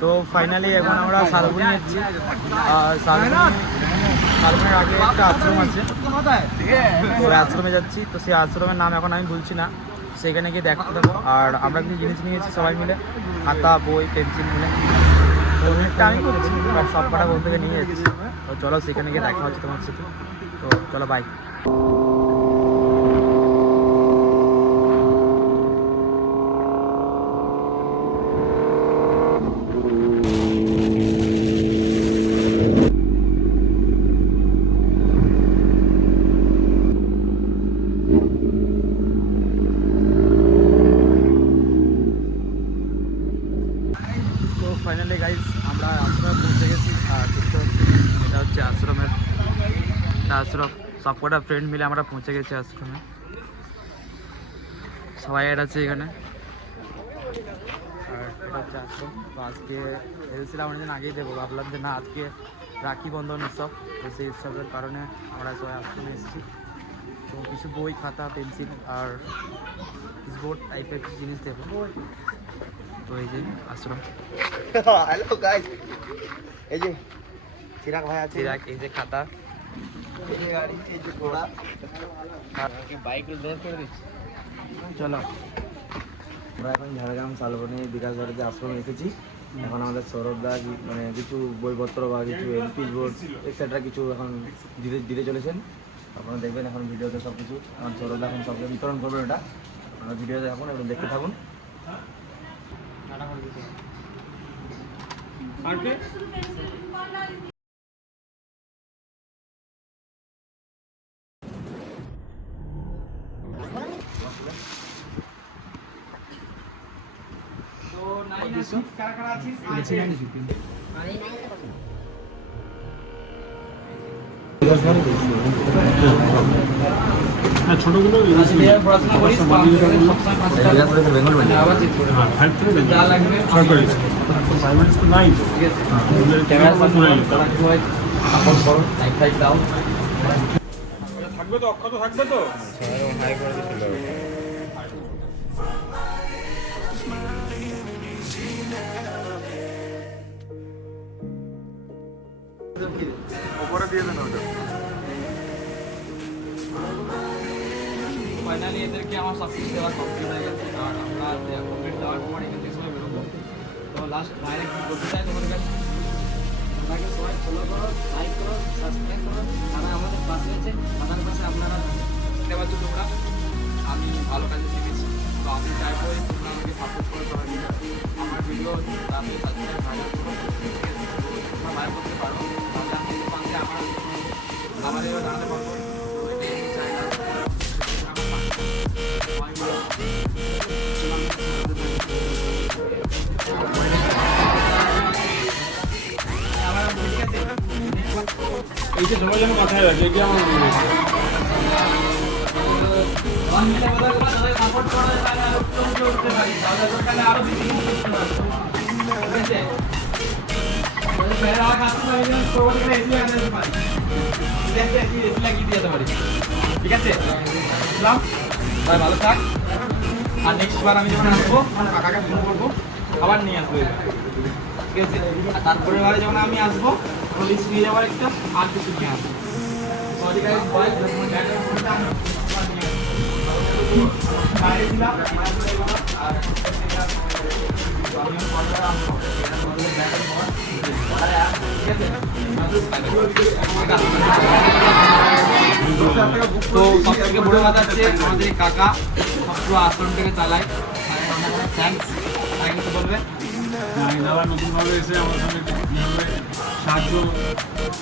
তো ফাইনালি এখন আমরা শালবনি যাচ্ছি। শালবনির আগে একটা আশ্রম আছে, তো আশ্রমে যাচ্ছি। তো সেই আশ্রমের নাম এখন আমি বলছি না, সেখানে গিয়ে দেখতে থাকবো। আর আমরা কিছু জিনিস নিয়েছি সবাই মিলে, খাতা, বই, পেন্সিল মিলে। তো অনেকটা আমি করছি, বাট সব কটা বন্ধু থেকে নিয়ে যাচ্ছি। তো চলো সেখানে গিয়ে দেখা হচ্ছে তোমার সাথে। তো চলো, বাই। ফাইনালি গাইজ আমরা আশ্রমে পৌঁছে গেছি। আর এটা হচ্ছে আশ্রমের আশ্রম। সব কটা ফ্রেন্ড মিলে আমরা পৌঁছে গেছি আশ্রমে। সবাই এড আছে এখানে। আর এটা হচ্ছে আশ্রম। তো আজকে এসেছিলাম অনেকদিন আগেই দেবো, ভাবলাম যে না আজকে রাখি বন্ধন উৎসব, তো সেই উৎসবের কারণে আমরা সবাই আশ্রমে এসেছি। তো কিছু বই, খাতা, পেন্সিল আর স্পোর্ট টাইপের কিছু জিনিস দেবো। তো এই যে আশ্রম। হ্যালো গাইস, এই যে চিরাগ ভাই আছে। চিরাগ, এই যে খাতা, এই যে গাড়ি, এই যে ঘোড়া। বাইক লোড করে দিচ্ছি। চলো, আমরা এখন ঝাড়গ্রাম শালবনি বিকাশ বাড়িতে আশ্রমে এসেছি। এখন আমাদের সৌরভদা মানে কিছু বইপত্র বা কিছু এলপি বোর্ড এক্সেট্রা কিছু এখন দিতে চলেছেন। আপনারা দেখবেন এখন ভিডিওতে সব কিছু। আমার সৌরভদা এখন সবকে বিতরণ করবেন। এটা আপনারা ভিডিওতে থাকুন এবং দেখতে থাকুন। ছোটগুলো সরকারি প্রাইমারি স্কুল নাই থাকবে তো, অক্ষত থাকবে তো। ওপরে দিয়ে দেন ওটা। ফাইনালি এদেরকে আমার সব কিছু দেওয়া কমপ্লিট হয়ে গেছে। আর আমরা কমপ্লিট দেওয়ার পর এখান থেকে সবাই বেরোবো। তো লাস্ট ডাইরেক্ট কী বলতে চাই তোমাদের কাছে, আপনাকে সবাই ফলো করো, লাইক করো, সাবস্ক্রাইব করো। তারা আমাদের পাশে আছে, তাদের পাশে আপনারা দেখতে পাচ্ছ তোমরা আমি ভালো কাজে শিখেছি। তো আমি চাইবো তোমরা আমাকে সাপোর্ট করো, সবাই মিলে আমার ভিডিও তাতে সাবস্ক্রাইব ভাইরাল করো, তোমরা ভাইরাল করতে পারো। তাহলে আমি এই পাশে আমার এবার দাঁড়াতে পারবো। এটাই আমি চাই না। এই যে জমা জমা মাথায় রাখে, এটি আমার মনে হয়। ঠিক আছে, ভাই ভালো থাক। আর নেক্সট বার আমি যখন আসবো কাকাকে ফোন করবো, আবার নিয়ে আসবো। ঠিক আছে, আর তারপরে বারে যখন আমি আসবো লিস্ট নিয়ে যাওয়ার একটা আর কিছু নিয়ে আসবো। Sorry guys, bye. বাইরে ছিলাম আর তো সব থেকে বড় কথা হচ্ছে আমাদের কাকা সব আশ্রমটাকে চালায়। থ্যাংকস, তাই কিছু বলবে? দাদা নতুনভাবে এসে আমার সঙ্গে কীভাবে সাহায্য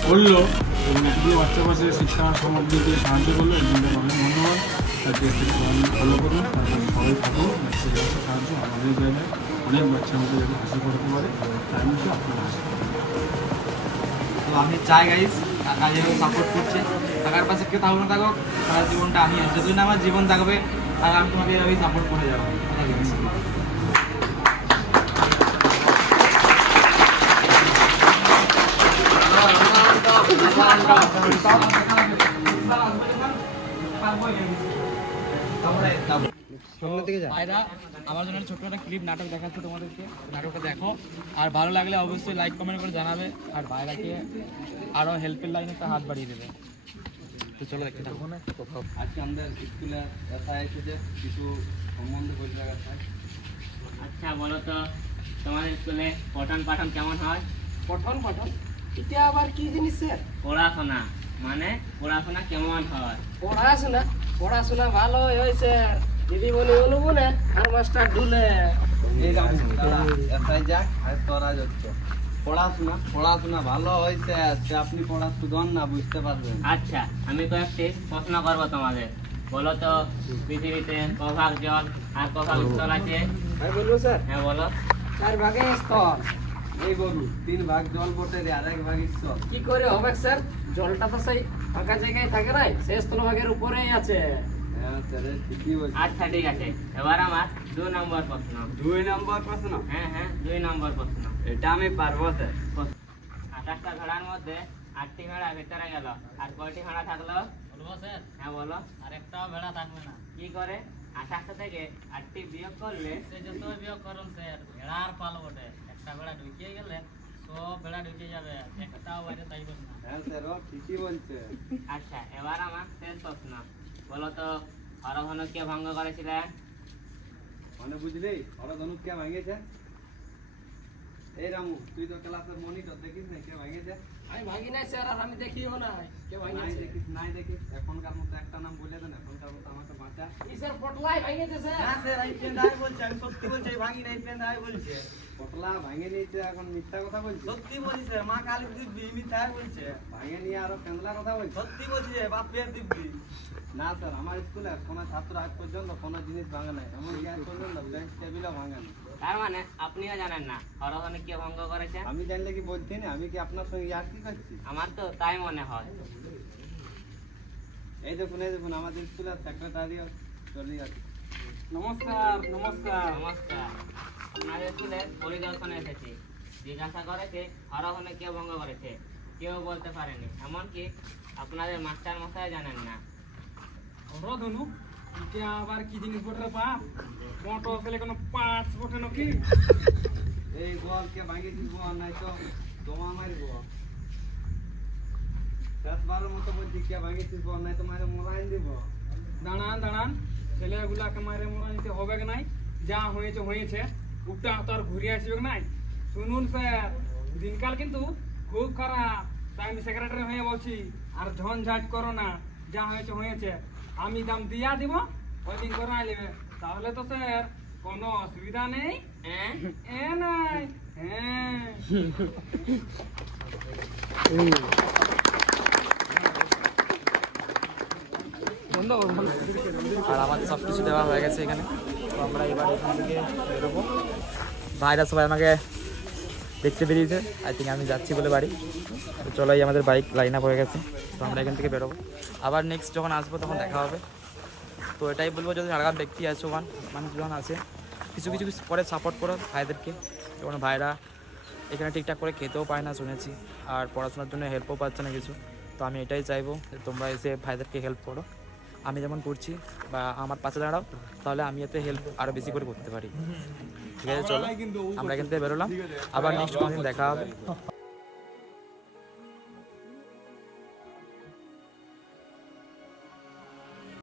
করলো এবং এতগুলো বাচ্চার পাশে শিক্ষা সামগ্রী দিয়ে সাহায্য করলো, এর জন্য অনেক ধন্যবাদ। তার দেশ থেকে সবাই ফলো করুন, তারপরে সবাই থাকুন। বাচ্চাদের সাহায্য আমাদের জায়গায় অনেক বাচ্চার মধ্যে যাতে হাসি করতে পারে, তাই মধ্যে আপনারা হাসি। তো আমি চাই গাইস কাকা যেভাবে সাপোর্ট করছে, কাকার পাশে কেউ থাকুক না থাকুক, সারা জীবনটা আমি যতদিন আমার জীবন থাকবে আর আমি তোমাকে এভাবেই সাপোর্ট করে যাবো। তারপরে ভাইরা আমার জন্য ছোট্ট একটা ক্লিপ নাটক দেখাচ্ছে তোমাদেরকে, নাটকটা দেখো আর ভালো লাগলে অবশ্যই লাইক কমেন্ট করে জানাবে, আর ভাইরাকে আরও হেল্পের লাইনে একটা হাত বাড়িয়ে দেবে। তো চলো দেখতে থাকবো না কোথাও। আজকে আমাদের স্কুলে এসআই এসেছে, কিছু সম্বন্ধে বলতে লাগাতে হয়। আচ্ছা বলো তো তোমাদের স্কুলে পঠন পাঠন কেমন হয়? পঠন পাঠন এটা আবার কি জিনিস স্যার? পড়াশোনা মানে পড়াশোনা কেমন হয়? পড়াশোনা ভালো হয়েছে, দিদিমণি অনুগুনে আর মাস্টার ঢুলে। এই রামু দাদা এসআই যাক আর তোরা যাচ্ছ। পড়াশোনা ভালো হয়েছে, সে আপনি পড়া শুধন না, বুঝতে পারবেন। আচ্ছা আমি কয়েকটি প্রশ্ন করবো তোমাদের। বলো তো পৃথিবীতে কভাগ জল আর কভাগ স্থল আছে? ভাই বলবো স্যার, হ্যাঁ বলো। 4 ভাগে স্তর। এই বলু 3 ভাগ জল বটে রে, আর 1 ভাগ স্থল। কি করে হবে স্যার? জলটা তো সেই ফাঁকা জায়গায় থাকে না, সেই স্থলভাগের উপরেই আছে। হ্যাঁ স্যার ঠিকই বলছি। আচ্ছা ঠিক আছে, এবার আমার 2 নম্বর প্রশ্ন। 2 নম্বর প্রশ্ন, হ্যাঁ 2 নম্বর প্রশ্ন। এটা আমি পারবো স্যার। 28টা ঘোড়ার মধ্যে 8টি ঘোড়া ভেতরে গেল, আর কয়টি ঘোড়া থাকলো? বলবো স্যার, হ্যাঁ বলো। আর একটাও ভেড়া থাকবে না। কি করে? 28টা থেকে 8টি বিয়োগ করলে সে যত বিয়োগ করুন স্যার, ভেড়ার পাল বটে। একটা ভেড়া ঢুকিয়ে গেলে সব ভেড়া ঢুকে যাবে, একটাও বাইরে থাকবে না। হ্যাঁ স্যার ও ঠিকই বলছে। আচ্ছা এবার আমার শেষ প্রশ্ন। বলো তো হরধনু কে ভঙ্গ করেছিলেন? মানে বুঝলি ওরা ধনুক কে ভাঙিয়েছে? এই রামু তুই তো ক্লাসের মনিটর দেখিস না কে ভাঙিয়েছে? আমি ভাঙি নাই স্যার, আর আমি দেখিও না কে নাই ভাঙিয়েছে। দেখিস এখনকার মতো একটা নাম বলে দেন, এখনকার মতো আমাকে বাঁচা। এই স্যার পটলাই ভাঙিয়েছে স্যার। স্যার এই পেন্দাই বলছে, আমি সত্যি বলছি, ভাঙি নাই পেন্দাই বলছে। পটলা ভাঙে নিয়েছে, এখন মিথ্যা কথা বলছে। সত্যি বলছি স্যার, মা কালী দিব্যি মিথ্যাই বলছে। ভাঙে নিয়ে আরো পেন্দলা কথা বলছে। সত্যি বলছি যে বাপের দিব্যি। না স্যার আমার স্কুলে কোনো ছাত্র আজ পর্যন্ত কোনো জিনিস ভাঙে নাই, এমনকি আজ পর্যন্ত বেঞ্চ টেবিলও ভাঙে না। তার মানে আপনিও জানেন না হরধনু কে ভঙ্গ করেছে? আমি জানলে কি বলছি না, আমি কি আপনার সঙ্গে ইয়ার কি করছি? আমার তো তাই মনে হয়। এই দেখুন আমাদের স্কুলের সেক্রেটারিও চলে যাচ্ছে। নমস্কার নমস্কার। নমস্কার, আপনাদের স্কুলে পরিদর্শনে এসেছি। জিজ্ঞাসা করেছে হরধনু কে ভঙ্গ করেছে, কেউ বলতে পারেনি, এমনকি আপনাদের মাস্টার মশাই জানেন না। হরধনু এটা আবার কি জিনিস বটে বাপ? মোটর ফেলে কোনো 5 বটে নাকি? এই বল কে ভাঙিয়েছিস বল, নাই তো তোমা মারবো। 10-12 মতো বলছি কে ভাঙিয়েছিস বল, নাই তো মারে মোরাইন দিব। দাঁড়ান ছেলেগুলাকে মারে মোরা নিতে হবে কি নাই? যা হয়েছে উল্টা তো আর ঘুরে আসবে কি নাই? শুনুন স্যার, দিনকাল কিন্তু খুব খারাপ, তাই আমি সেক্রেটারি হয়ে বলছি। আর ঝঞ্ঝাট করো না, যা হয়েছে আমি দাম দিয়া দিব, ওই দিন করে আইলে। তাহলে তো স্যার কোনো অসুবিধা নেই। হ্যাঁ এ নাই হ্যাঁ। আর আমাদের সব কিছু দেওয়া হয়ে গেছে এখানে। তো আমরা এবার এখান থেকে বেরোবো। ভাইরা সবাই আমাকে দেখতে বেরিয়েছে, আই থিঙ্ক আমি যাচ্ছি বলে বাড়ি। তো চলো, এই আমাদের বাইক লাইন আপ হয়ে গেছে, তো আমরা এখান থেকে বেরোবো। আবার নেক্সট যখন আসবো তখন দেখা হবে। তো এটাই বলবো, যদি ঝাড়গ্রাম ব্যক্তি আছে মানুষ যখন আছে, কিছু করে সাপোর্ট করো ভাইদেরকে। যেমন ভাইরা এখানে ঠিকঠাক করে খেতেও পায় না শুনেছি, আর পড়াশোনার জন্য হেল্পও পাচ্ছে না কিছু। তো আমি এটাই চাইবো যে তোমরা এসে ভাইদেরকে হেল্প করো। আমি যেমন করছি বা আমার পাশে দাঁড়াও, তাহলে আমি এতে হেল্প আরও বেশি করে করতে পারি। ঠিক আছে, চলো আমরা এখান থেকে বেরোলাম, আবার নেক্সট কোনোদিন দেখা হবে।